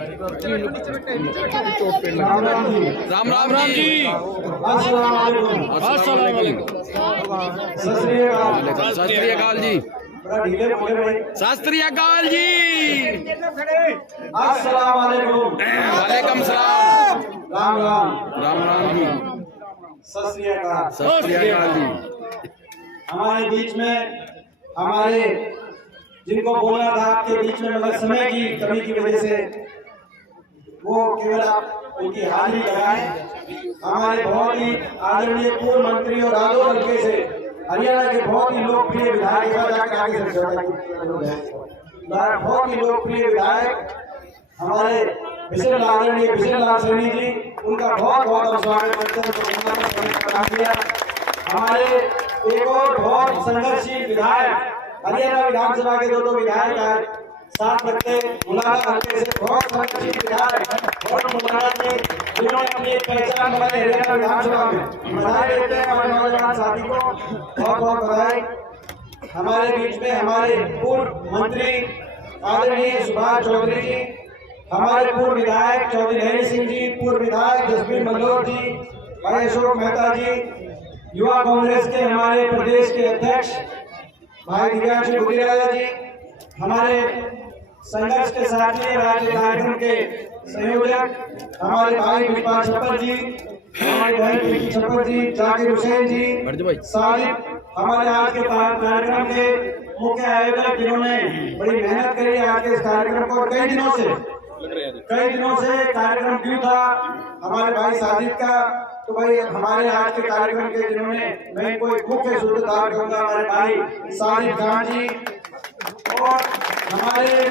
राम राम जी। अस्सलाम वालेकुम। सत श्री अकाल जी। सत श्री अकाल जी। अस्सलाम वालेकुम। वालेकुम सलाम। राम राम। राम राम जी। सत श्री अकाल। सत श्री अकाल जी। हमारे बीच में हमारे जिनको बोलना था आपके बीच में मगर समय की कमी की वजह से वो केवल आप उनकी हाजिरी लगाएं। हमारे बहुत ही आदरणीय पूर्व मंत्री और राजौर हल्के से हरियाणा के बहुत ही लोकप्रिय विधायक बहुत ही लोकप्रिय विधायक हमारे आदरणीय विजयलाल सैनी जी, उनका बहुत बहुत हम स्वागत करते हैं। हमारे एक और बहुत संघर्षशील विधायक हरियाणा विधानसभा के दो विधायक आज साथ रखते मुलाकात हल्के से बहुत संघर्षशील विधायक और मुलाकात में जिन्होंने अपनी एक पहचान बनाई हरियाणा विधानसभा में। बधाई देते हैं हमारे नौजवान साथी को, बहुत बहुत बधाई। हमारे बीच में हमारे पूर्व मंत्री आदरणीय सुभाष चौधरी जी, हमारे पूर्व विधायक चौधरी हरि सिंह जी, पूर्व विधायक जसबीर मल्होर जी, भाई अशोक मेहता जी, युवा कांग्रेस के हमारे प्रदेश के अध्यक्ष भाई दिव्यांश गुजराला जी, हमारे संघर्ष के साथी राज्य कार्यक्रम के संयोजक हमारे भाई विपाल छप्पर जी, हमारे बहन पिंकी छप्पर जी, जाकिर हुसैन जी, सालिब हमारे आज के कार्यक्रम के मुख्य आयोजक जिन्होंने बड़ी मेहनत करी आज के इस कार्यक्रम को। कई दिनों से कार्यक्रम क्यों था हमारे भाई साजिद का, तो भाई हमारे आज के कार्यक्रम के जिन्होंने मैं कोई मुख्य सूत्रधार कहूँगा हमारे भाई साजिद खान जी और हमारे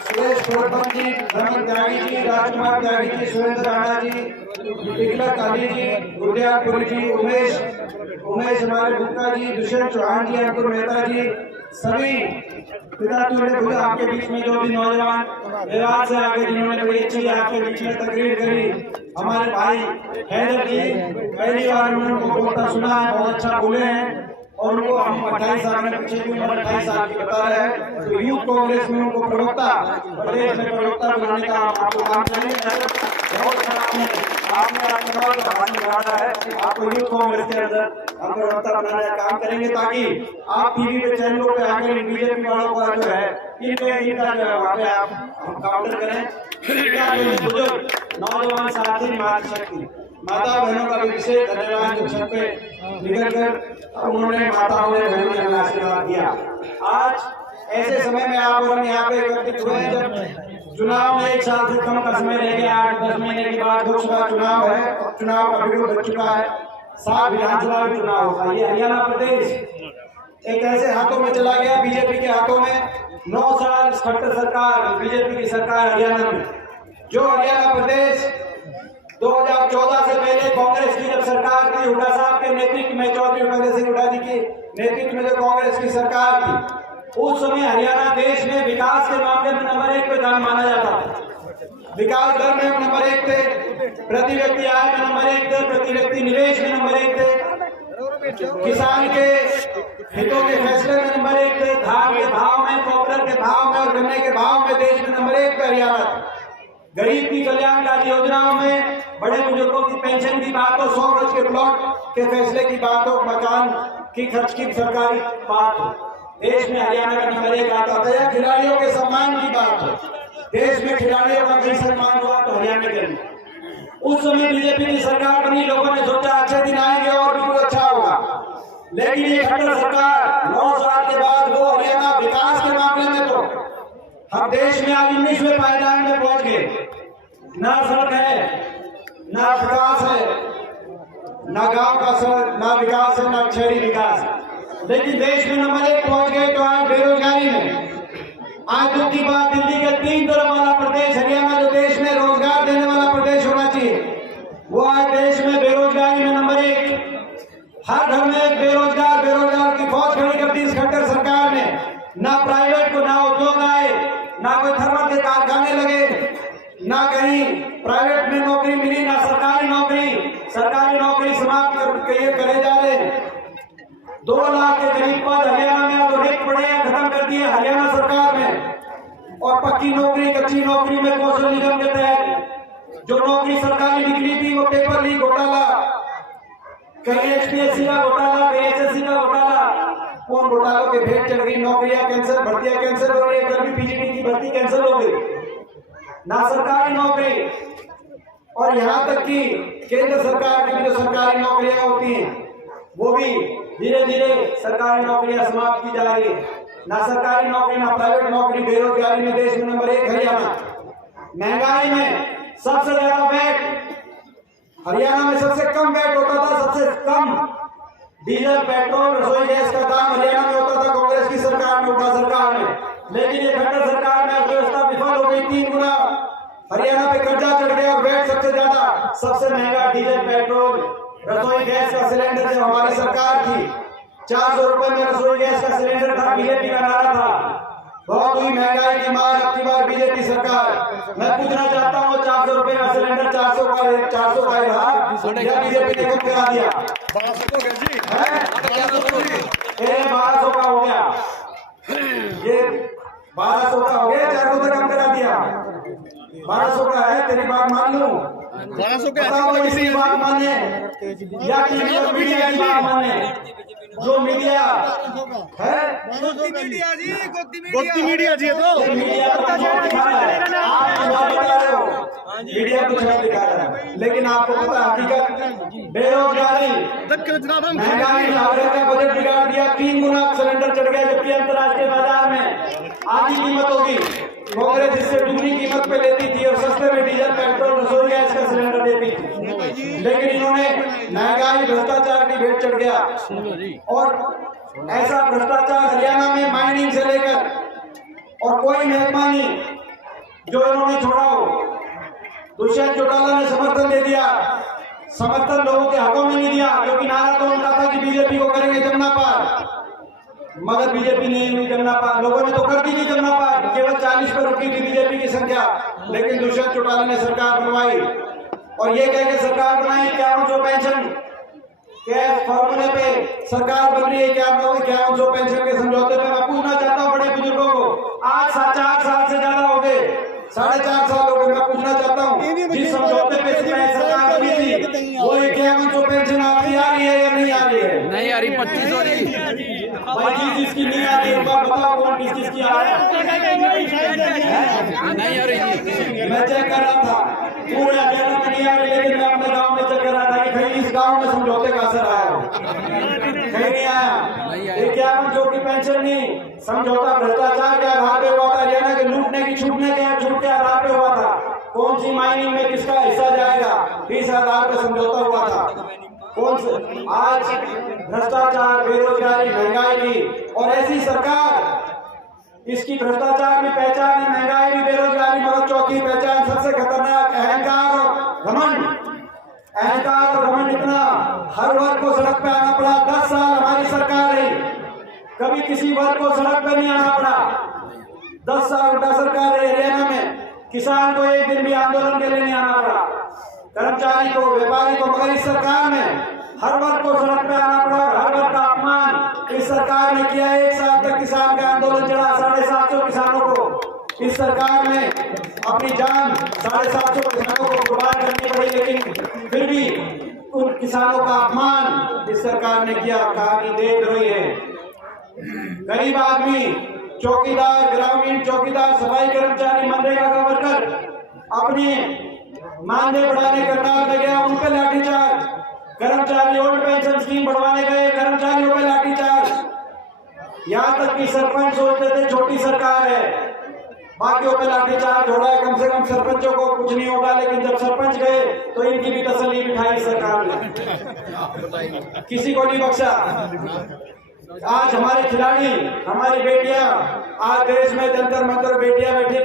सुरेश कोरपन जी, रमन त्यागी जी, राजकुमार त्यागी जी, सुरेंद्र राणा जी, तिलक अली जी, गुरदियालपुरी जी, उमेश हमारे गुप्ता जी, दुष्यंत चौहान जी, अंकुर मेहता जी, सभी पिता तुल्य आपके बीच में जो भी नौजवान विवाद से आगे जिन्होंने बड़ी अच्छी आपके बीच में तकरीर करी। हमारे भाई हैदर जी पहली बार उनको बोलता सुना है, बहुत अच्छा बोले हैं और उनको हम 28 साल में पीछे की उम्र 28 साल की बता रहे हैं, तो यूथ कांग्रेस में उनको प्रवक्ता प्रदेश में प्रवक्ता बनाने का आपको काम करेंगे। आपने आपको यूथ कांग्रेस के अंदर हम प्रवक्ता बनाने का काम करेंगे ताकि आप टीवी पे चैनलों पे आकर बीजेपी वालों का जो है इनका जो है वहाँ पे आप काउंटर करें। नौजवान साथी मातृशक्ति माता बहनों का भी विशेष धन्यवाद जो छत पे निकल कर उन्होंने माताओं ने बहनों ने आशीर्वाद दिया। आज ऐसे समय में आप और हम यहाँ पे एकत्रित हुए हैं जब चुनाव में 1 साल से कम का समय रह गया, 8-10 महीने के बाद लोकसभा चुनाव है और चुनाव का बिगुल बच चुका है, 7 विधानसभा चुनाव होगा। ये हरियाणा प्रदेश एक ऐसे हाथों में चला गया, बीजेपी के हाथों में। 9 साल खट्टर सरकार बीजेपी की सरकार हरियाणा में, जो हरियाणा प्रदेश 2014 से पहले कांग्रेस की जब सरकार थी, हुड्डा साहब के नेतृत्व में, चौधरी उपेंद्र सिंह हुड्डा जी के नेतृत्व में जो कांग्रेस की सरकार थी, उस समय हरियाणा देश में विकास के मामले में नंबर 1 पे माना जाता था। विकास दर में नंबर 1 थे, प्रति व्यक्ति आय में नंबर 1 थे, प्रति व्यक्ति निवेश में नंबर 1 थे, किसान के हितों के फैसले में नंबर 1 थे, धान के भाव में, कॉपर के भाव में और गन्ने के भाव में देश में नंबर 1 पे हरियाणा था। गरीब की कल्याणकारी योजनाओं में, बड़े बुजुर्गों की पेंशन की बात हो, 100 गज के प्लॉट के फैसले की बात हो, मकान की खर्च की सरकारी बात हो, देश में हरियाणा का नंबर 1 आता था। या खिलाड़ियों के सम्मान की बात हो, देश में खिलाड़ियों का कहीं सम्मान हुआ तो हरियाणा के लिए। उस समय बीजेपी की सरकार बनी, लोगों ने सोचा अच्छे दिन आएंगे और भी कुछ अच्छा होगा, लेकिन ये खट्टर सरकार 9 साल के बाद वो हरियाणा विकास के मामले में तो हम देश में आज 19वें पायदान में पहुंच गए। ना सड़क है, ना विकास है, ना गांव का सड़क, ना विकास है, ना शहरी विकास है, लेकिन देश में नंबर 1 पहुंच गए। तो आज बेरोजगारी में, आज दुख की बात, दिल्ली के 3 तरफ वाला प्रदेश हरियाणा जो देश में रोजगार देने वाला प्रदेश होना चाहिए, वो आज देश में बेरोजगारी में नंबर 1। हर घर में एक बेरोजगार की फौज खड़ी कर दी इस खट्टर सरकार ने। ना प्राइवेट को ना उद्योग आए, ना कोई थर्मल के कारखाने लगे, ना कहीं प्राइवेट में नौकरी मिली, ना सरकारी नौकरी समाप्त करे जा रहे। 2 लाख के करीब पद हरियाणा में तो रिक्त पड़े हैं, खत्म कर दिए हरियाणा सरकार में। और पक्की नौकरी कच्ची नौकरी में कौशल निगम के तहत जो नौकरी सरकारी डिग्री थी वो पेपर लीक घोटाला, कहीं HPSC का घोटाला, कहीं SSC का घोटाला, उन घोटालों के भेंट चढ़ गई। नौकरियां कैंसिल, भर्तियां कैंसिल हो रही है, कभी PGD की भर्ती कैंसिल हो गई, ना सरकारी नौकरी। और यहाँ तक कि केंद्र सरकार की भी जो सरकारी नौकरियां होती हैं वो भी धीरे धीरे सरकारी नौकरियां समाप्त की जा रही है। ना सरकारी नौकरी ना प्राइवेट नौकरी, बेरोजगारी में देश में नंबर 1 हरियाणा, महंगाई में सबसे ज्यादा वैट, हरियाणा में सबसे कम वैट होता था, सबसे कम डीजल पेट्रोल रसोई गैस का दाम हरियाणा में होता था कांग्रेस की सरकार में, उठा सरकार में। लेकिन ये खट्टर सरकार में अर्थव्यवस्था विफल हो गई, 3 गुना हरियाणा पे कर्जा चढ़ गया और वैट सबसे ज्यादा, सबसे महंगा डीजल पेट्रोल रसोई गैस का सिलेंडर जब हमारी सरकार थी 400 रुपए में रसोई गैस का सिलेंडर था, बीजेपी का नारा था। बहुत हुई महंगाई की मार, अब की बार बीजेपी सरकार। मैं पूछना चाहता हूँ 400 रुपए का सिलेंडर 400 का रहा या बीजेपी ने कम करा दिया? 1200 का हो गया, ये 1200 का हो गया, 400 से कम करा दिया। 1200 का है, तेरी बात मान लूं, 1200 का है, इसी बात माने या मीडिया की बात माने? जो मीडिया है गोदी मीडिया जी तो मीडिया कुछ नहीं दिखा रहा है, लेकिन आपको पता हकीकत बेरोजगारी, महंगाई, का बजट बिगाड़ दिया, 3 गुना सिलेंडर चढ़ गया, जबकि अंतर्राष्ट्रीय बाजार में आधी कीमत होगी। कांग्रेस इससे दुगनी कीमत पे लेती थी और सस्ते में डीजल पेट्रोल रसोई गैस का सिलेंडर देती थी, लेकिन इन्होंने महंगाई भ्रष्टाचार की भेंट चढ़ गया। और ऐसा भ्रष्टाचार हरियाणा में माइनिंग से लेकर और कोई महकमा नहीं जो इन्होंने छोड़ा हो। दुष्यंत चौटाला ने समर्थन दे दिया, समर्थन लोगों के हकों में नहीं दिया, क्योंकि नारा तो उनका था कि बीजेपी को करेंगे जमुना पार, मगर बीजेपी नहीं हुई जमुना पार। लोगों ने तो कर दी थी जमुना पार, केवल 40 पर रुकी थी बीजेपी की संख्या, लेकिन दुष्यंत चौटाला ने सरकार बनवाई और ये कह के सरकार बनाई क्या जो पेंशन के फॉर्मूले पे सरकार बन रही है, क्या जो पेंशन के समझौते पे। मैं पूछना चाहता हूँ बड़े बुजुर्गों को, आज 4 साल से ज्यादा हो गए, 4.5 साल हो गए, मैं पूछना चाहता हूँ जिस समझौते पे सरकार बनी थी वो 51 पेंशन आपकी आ रही है या नहीं आ रही है? नहीं आ रही, 25 जिसकी नहीं आ रही, एक बार बताओ कौन किसकी आ रही है? नहीं आ रही। मैं चेक कर रहा था, पूरे हरियाणा में नहीं आ रही, लेकिन मैं अपने गांव में चेक कर रहा था कि कहीं इस गांव में समझौते का असर आया हो, कहीं नहीं आया। 51 जो की पेंशन नहीं, समझौता भ्रष्टाचार के आधार पे हुआ था, हरियाणा के लूटने की छूटने के छूट के आधार पे हुआ था। कौन सी माइनिंग में किसका हिस्सा जाएगा, इस आधार पे समझौता हुआ था। कौन से आज भ्रष्टाचार, बेरोजगारी, महंगाई की और ऐसी सरकार, इसकी भ्रष्टाचार में पहचान, महंगाई भी, बेरोजगारी, मगर चौथी पहचान सबसे खतरनाक अहंकार और घमंड। अहंकार और घमंड इतना, हर वर्ग को सड़क पे आना पड़ा। 10 साल हमारी सरकार रही, कभी किसी वर्ग को सड़क पे नहीं आना पड़ा। 10 साल उल्टा सरकार रही हरियाणा में, किसान को एक दिन भी आंदोलन के लिए नहीं आना पड़ा, कर्मचारी को, व्यापारी को, मगर इस सरकार में हर वर्ग को सड़क पे आना पड़ा। हर वर्ग का अपमान इस सरकार ने किया। 1 साल तक किसान का आंदोलन चला, 750 किसानों को इस सरकार में अपनी जान 750 किसानों को कुर्बान करनी पड़ी, लेकिन फिर भी उन किसानों का अपमान इस सरकार ने किया। कहानी देख रही है, गरीब आदमी, चौकीदार, ग्रामीण चौकीदार, सफाई कर्मचारी, मनरेगा का वर्कर अपने मानदेय बढ़ाने करनाल में गया, उन पर लाठीचार्ज। कर्मचारी ओल्ड पेंशन स्कीम बढ़वाने गए, कर्मचारियों पर लाठीचार्ज। यहाँ तक कि सरपंच सोचते थे छोटी सरकार है, बाकियों पे लाठीचार्ज हो रहा है, कम से कम सरपंचों को कुछ नहीं होगा। लेकिन जब सरपंच गए तो इनकी भी तसल्ली बिठाई सरकार ने, किसी को नहीं बख्शा। आज हमारे खिलाड़ी, हमारी बेटियां, आज देश में जंतर मंतर बेटियां बैठी,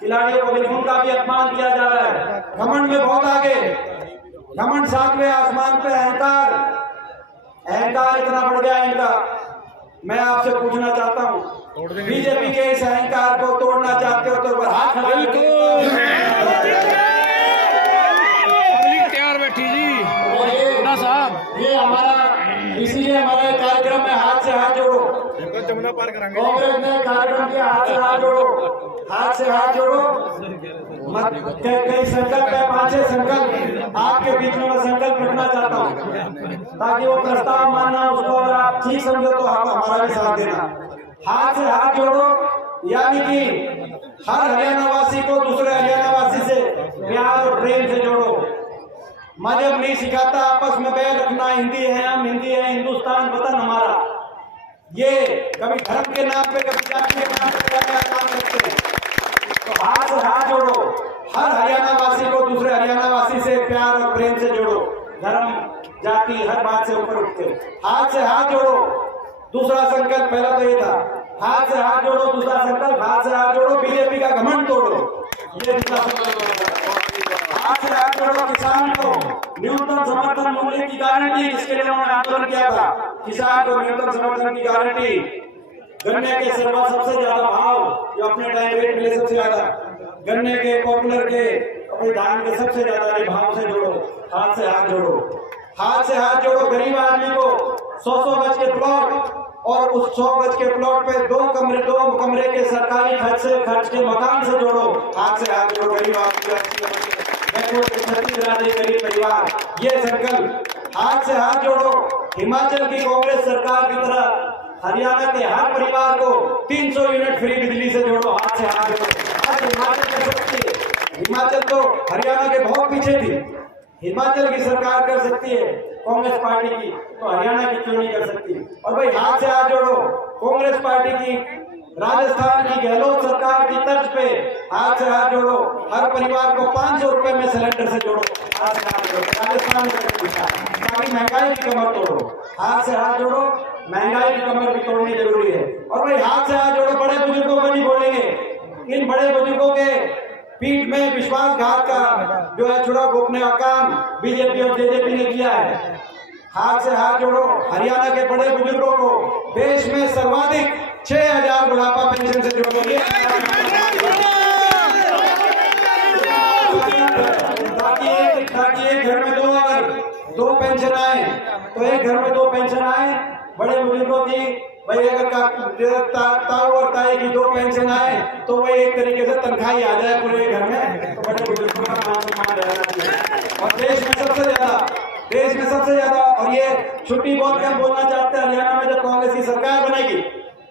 खिलाड़ियों को भी उनका भी अपमान किया जा रहा है। घमंड में बहुत आगे, घमंड 7वें आसमान पे, अहंकार इतना बढ़ गया इनका। मैं आपसे पूछना चाहता हूँ, बीजेपी के इस अहंकार को तोड़ना चाहते हो तो हाथ तैयार बैठी जी साहब, ये हमारा, इसीलिए हमारे कार्यक्रम में हाथ से हाथ जोड़ो, जमुना पार कराएंगे। कांग्रेस ने कार्यक्रम के हाथ से हाथ जोड़ो। हाथ से हाथ जोड़ो। कई संकल्प है, 5-6 संकल्प आपके बीच में मैं संकल्प रखना चाहता हूँ ताकि वो प्रस्ताव मानना उसको अगर आप ठीक समझो तो आप हमारा भी साथ देना। हाथ से हाथ जोड़ो यानी कि हर हरियाणा वासी को दूसरे हरियाणा वासी से प्यार और प्रेम से जोड़ो। मजहब नहीं सिखाता आपस में बैर रखना, हिंदी है हम हिंदी है, हिंदुस्तान वतन हमारा। ये कभी धर्म के नाम पे कभी जाति के नाम पे क्या काम करते हैं। तो हाथ से हाथ जोड़ो, हर हरियाणा वासी को दूसरे हरियाणा वासी से प्यार और प्रेम से जोड़ो। धर्म जाति हर बात से ऊपर उठते, हाथ से हाथ जोड़ो। दूसरा संकल्प, पहला तो ये था हाथ से हाथ जोड़ो, दूसरा संकल्प हाथ से हाथ जोड़ो, बीजेपी का घमंड तोड़ो। ये दूसरा संकल्प। हाथ से हाथ जोड़ो, किसान को न्यूनतम समर्थन मूल्य की गारंटी, इसके लिए उन्होंने आंदोलन किया था। किसान को न्यूनतम समर्थन की गारंटी, गन्ने के सबसे ज्यादा भाव जो अपने टाइम रेट मिले सबसे ज्यादा, गन्ने के पॉपुलर के अपने धान के सबसे ज्यादा भाव से जोड़ो। हाथ से हाथ जोड़ो, हाथ से हाथ जोड़ो। गरीब आदमी को 100 गज के प्लॉट और उस 100 गज के प्लॉट पे दो कमरे के सरकारी खर्च के मकान से जोड़ो। हाथ से हाथ जोड़ो गरीब आदमी, गरीब परिवार। ये संकल्प, हाथ से हाथ जोड़ो। हिमाचल की कांग्रेस सरकार की तरह हरियाणा के हर परिवार को 300 यूनिट फ्री बिजली से जोड़ो। हाथ से हाथ जोड़ो। आज हिमाचल कर सकती है, हिमाचल तो हरियाणा के बहुत पीछे थी। हिमाचल की सरकार कर सकती है कांग्रेस पार्टी की, तो हरियाणा की क्यों नहीं कर सकती। और भाई हाथ से हाथ जोड़ो। कांग्रेस पार्टी की राजस्थान की गहलोत सरकार की तर्ज पे हाथ से हाथ जोड़ो। हर परिवार को 500 रुपए में सिलेंडर से जोड़ो। हाथ से हाथ जोड़ो, राजस्थान ताकि महंगाई की कमर तोड़ो। हाथ से हाथ जोड़ो, महंगाई की कमर भी तोड़नी जरूरी है। और भाई हाथ से हाथ जोड़ो, बड़े बुजुर्गों को नहीं बोलेंगे। इन बड़े बुजुर्गों के पीठ में विश्वासघात का जो है छुरा घोंपने का काम बीजेपी और जेजेपी ने किया है। हाथ से हाथ जोड़ो। हरियाणा के बड़े बुजुर्गों को देश में सर्वाधिक 6000 बुढ़ापा पेंशन से जोड़ो। ताकि एक घर में दो पेंशन आए, तो एक घर में 2 पेंशन आए बड़े बुजुर्गों की। भाई अगर ताऊ और ताई की 2 पेंशन आए तो वही एक तरीके से तनख्वाही आ जाए पूरे घर में, तो बड़े बुजुर्गों का मान सम्मान रहना चाहिए। और देश में सबसे ज्यादा और ये छुट्टी बहुत कम बोलना चाहते हैं, हरियाणा में जब कांग्रेस की सरकार बनेगी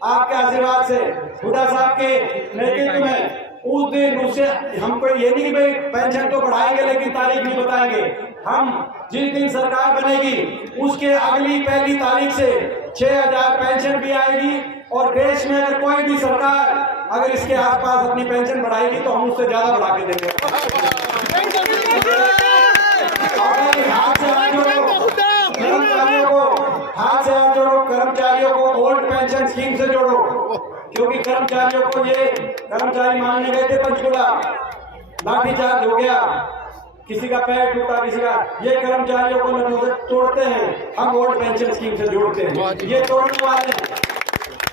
आपके आशीर्वाद से, हुड्डा साहब के नेतृत्व में, उस दिन उससे हमको ये नहीं कि भाई पेंशन तो बढ़ाएंगे लेकिन तारीख नहीं बताएंगे। हम जिस दिन सरकार बनेगी उसके अगली पहली तारीख से 6000 पेंशन भी आएगी। और देश में अगर कोई भी सरकार अगर इसके आसपास अपनी पेंशन बढ़ाएगी तो हम उससे ज्यादा बढ़ा के देंगे। हाथ से हाथ जोड़ो, कर्मचारियों को ओल्ड पेंशन स्कीम से जोड़ो। क्योंकि कर्मचारियों को ये कर्मचारी मानने गए थे पंचकुला, लाठीचार्ज हो गया, किसी का पैर टूटा, किसी का, ये कर्मचारियों को तोड़ते हैं, हम ओल्ड पेंशन स्कीम से जोड़ते हैं। ये तोड़ने वाले हैं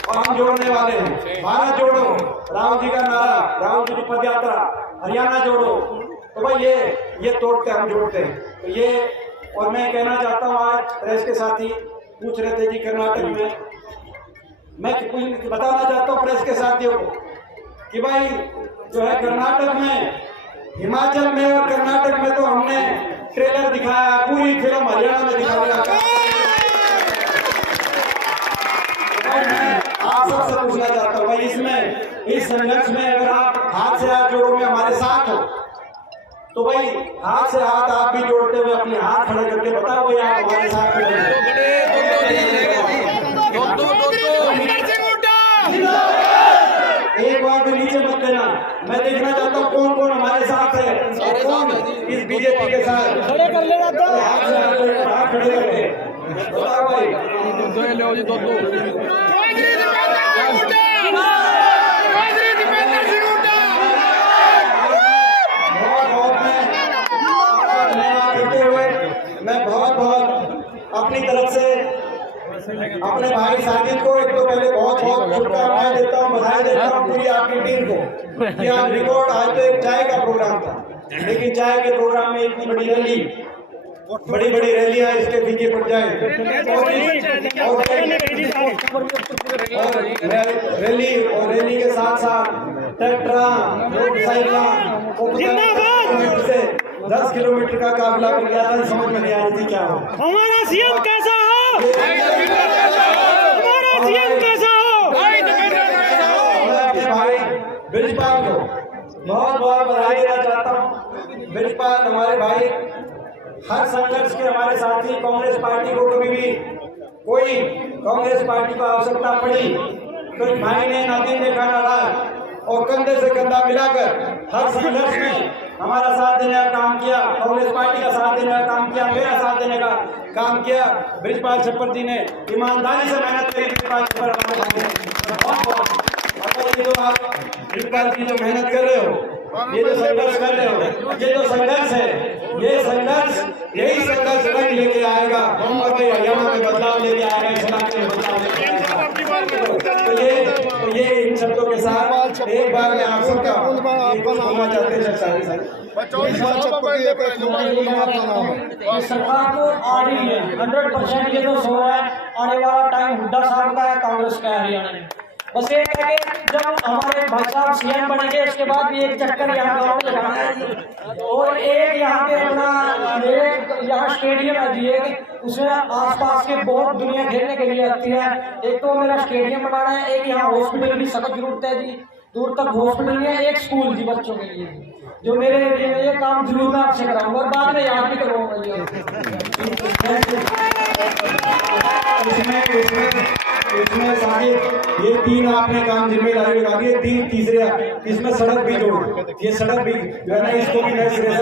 और हम जोड़ने वाले हैं। भारत जोड़ो, राहुल जी का नारा, राहुल जी की पद यात्रा, हरियाणा जोड़ो। तो भाई ये तोड़ते हम जोड़ते हैं। तो ये, और मैं कहना चाहता हूँ, आज प्रेस के साथी पूछ रहे थे कि कर्नाटक में, मैं कुछ बताना चाहता हूँ प्रेस के साथियों को कि भाई जो है कर्नाटक में, हिमाचल में और कर्नाटक में तो हमने ट्रेलर दिखाया, पूरी फिल्म हरियाणा में दिखाया। आप सबसे पूछना चाहता हूँ भाई, इसमें इस संघर्ष में अगर आप हाथ से हाथ जोड़ो में हमारे साथ हो तो भाई हाथ से हाथ आप भी जोड़ते हुए अपने हाथ खड़े करके बताओ भाई आप हमारे साथ एक बार भी नीचे मत देना। मैं देखना चाहता हूँ कौन कौन हमारे साथ है और कौन इस बीजेपी के साथ। खड़े कर लेना तो हाथ खड़े करके बताओ भाई। मैं बहुत अपनी तरफ से अपने भाई साजिद को एक तो पहले बहुत शुभकामनाएं देता हूँ, बधाई देता हूँ पूरी आपकी टीम को कि आज रिकॉर्ड, आज तो एक चाय का प्रोग्राम था लेकिन चाय के प्रोग्राम में इतनी बड़ी रैली, बड़ी रैलियां इसके पीछे पड़ जाए और रैली के साथ साथ ट्रैक्टर, मोटरसाइकिल से 10 किलोमीटर का काफिला कर गया था। समझ में नहीं आ रही थी क्या हो। हमारा सीएम कैसा हो, हमारा सीएम कैसा हो। भाई ब्रिजपाल को बहुत बहुत बधाई देना चाहता हूँ। ब्रिजपाल हमारे भाई हर संघर्ष के हमारे साथी। कांग्रेस पार्टी को कभी भी कोई कांग्रेस पार्टी को आवश्यकता पड़ी तो भाई ने ना दिन देखा ना रात और कंधे से कंधा मिलाकर हर संघर्ष में हमारा साथ देने का काम किया। कांग्रेस पार्टी का साथ देने का काम किया, मेरा साथ देने का काम किया। ब्रिजपाल छप्पर जी ने ईमानदारी से मेहनत करी। ब्रिजपाल छप्पर ये जो आप ब्रिजपाल जी जो मेहनत कर रहे हो, ये जो संघर्ष कर रहे हो, ये जो संघर्ष है, ये संघर्ष यही संघर्ष रंग लेके आएगा और हरियाणा में बदलाव लेके आएगा, इस इलाके में बदलाव लेके आएगा। तो ये इन शब्दों के साथ एक बार मैं आप सबका बोलना चाहते हैं। सरकार तो आ रही है 100%, ये तो सो है। आने वाला टाइम हुड्डा साहब का है, कांग्रेस का है हरियाणा में। बस ये है कि जब हमारे भाई साहब सीएम बनेंगे उसके बाद भी एक चक्कर यहाँ गाँव में लगाना है जी। और एक यहाँ पे अपना यहाँ स्टेडियम है जी, एक उसमें आसपास के बहुत दुनिया खेलने के लिए आती है। एक तो मेरा स्टेडियम बनाना है, एक यहाँ हॉस्पिटल की सख्त जरूरत है जी, दूर तक हॉस्पिटल में, एक स्कूल जी बच्चों के लिए जो मेरे एरिया में। ये काम जरूर मैं आपसे कराऊंगा और बाद में यहाँ भी करवाऊंगा। इसमें साहिब ये 3 आपने काम जिम्मेदारी लगा दी है। 3 तीसरे इसमें सड़क भी जोड़, ये सड़क भी जो है ना, इसको भी नए सिरे से